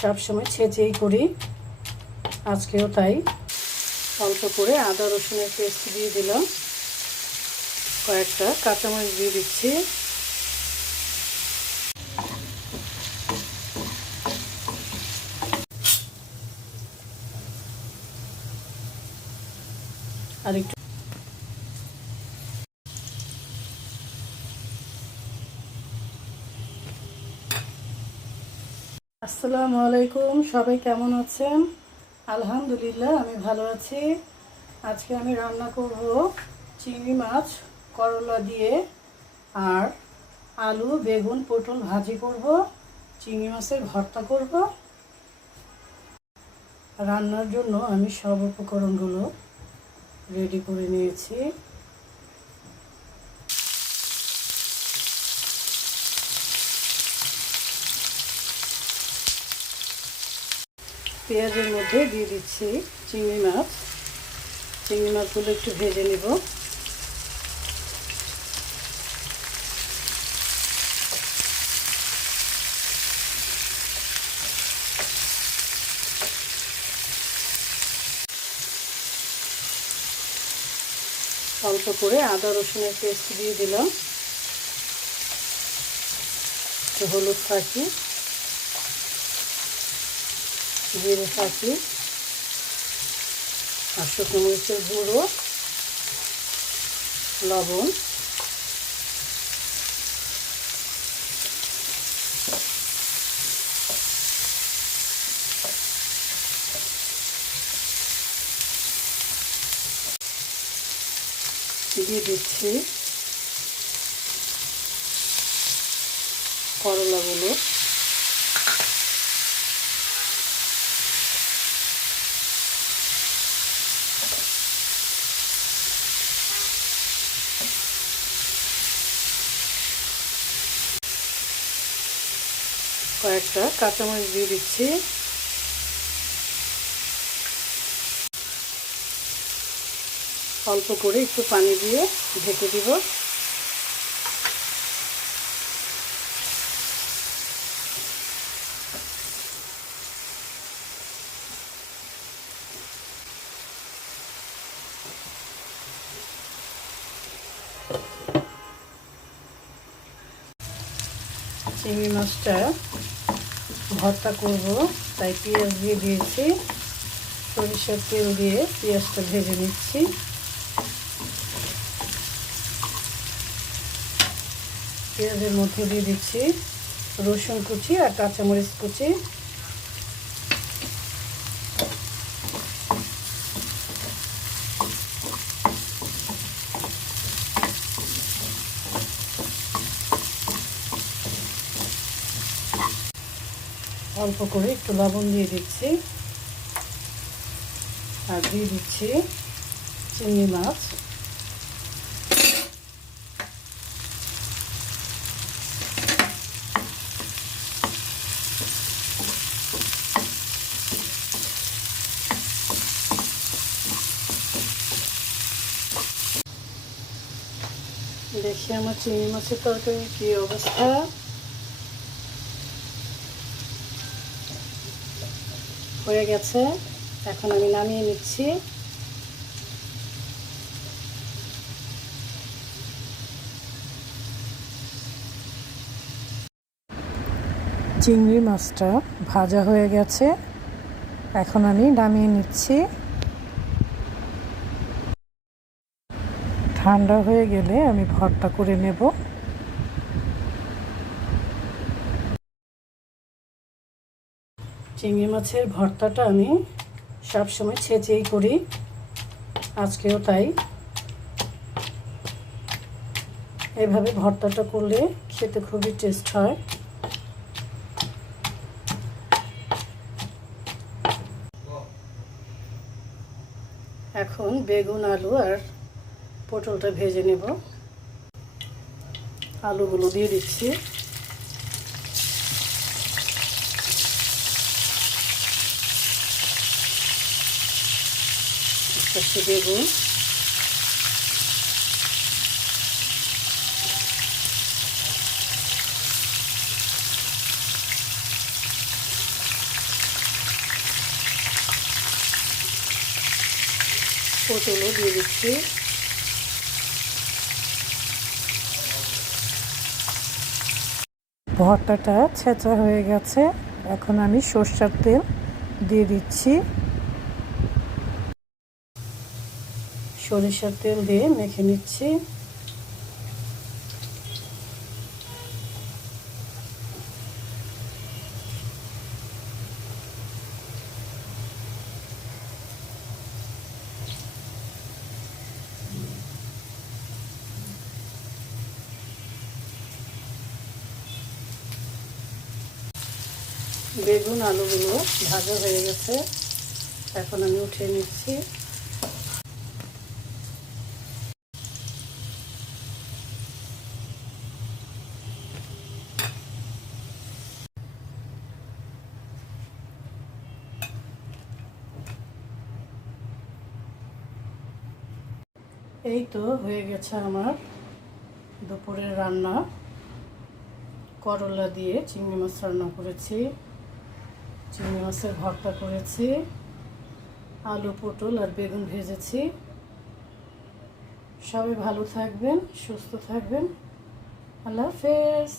সব সময় ছেঁচেই করি, আজকেও তাই। অল্প করে আদা রসুনের পেস্ট দিয়ে দিলাম, কয়েকটা কাঁচামরিচ দিয়ে দিচ্ছি, আর একটু আসসালামু আলাইকুম। সবাই কেমন আছেন? আলহামদুলিল্লাহ আমি ভালো আছি। আজকে আমি রান্না করব চিংড়ি মাছ করলা দিয়ে, আর আলু বেগুন পটল ভাজি করব, চিংড়ি মাছের ভর্তা করব। রান্নার জন্য আমি সব উপকরণগুলো রেডি করে নিয়েছি। পেঁয়াজের মধ্যে দিয়ে দিচ্ছি চিংড়ি মাছগুলো একটু ভেজে নেব। অল্প করে আদা রসুনের পেস্ট দিয়ে দিলাম, একটু হলুদ ফাঁকি, জিরে ফাঁকি, আর শুকনো মরিচের গুঁড়ো, লবণ, দিয়ে দিচ্ছি করলাগুলো, কয়েকটা কাঁচামরিচ দিয়ে দিচ্ছি, অল্প করে একটু পানি দিয়ে ঢেকে দিব। চিংড়ি মাছটা ভর্তা করব, তাই পেঁয়াজ দিয়ে দিয়েছি, সরিষার তেল দিয়ে পেঁয়াজটা ভেজে নিচ্ছি। পেঁয়াজের মধ্যে দিয়ে দিচ্ছি রসুন কুচি আর কাঁচামরিচ কুচি, অল্প করে একটু লবণ দিয়ে দিচ্ছি, আর দিয়ে দিচ্ছি চিংড়ি মাছ। দেখি আমার চিংড়ি মাছের তরকারির কী অবস্থা। হয়ে গেছে, এখন আমি নামিয়ে নিচ্ছি। চিংড়ি মাছটা ভাজা হয়ে গেছে, এখন আমি নামিয়ে নিচ্ছি। ঠান্ডা হয়ে গেলে আমি ভর্তা করে নেব। চিংড়ি মাছের ভর্তাটা আমি সবসময় ছেঁচেই করি, আজকেও তাই। এভাবে ভর্তাটা করলে খেতে খুবই টেস্ট হয়। এখন বেগুন আলু আর পটলটা ভেজে নেব। আলুগুলো দিয়ে দিচ্ছি, বেগুন, পটলও দিয়ে দিচ্ছি। ভর্তাটা ছেঁচা হয়ে গেছে, এখন আমি সরষের তেল দিয়ে দিচ্ছি। সরিষার তেল দিয়ে মেখে নিচ্ছি। বেগুন আলুগুলো ভাজা হয়ে গেছে, এখন আমি উঠিয়ে নিচ্ছি। এই তো হয়ে গেছে আমার দুপুরের রান্না। করলা দিয়ে চিংড়ি মাছ রান্না করেছি, চিংড়ি মাছের ভর্তা করেছি, আলু পটল আর বেগুন ভেজেছি। সবাই ভালো থাকবেন, সুস্থ থাকবেন। আল্লাহ হাফেজ।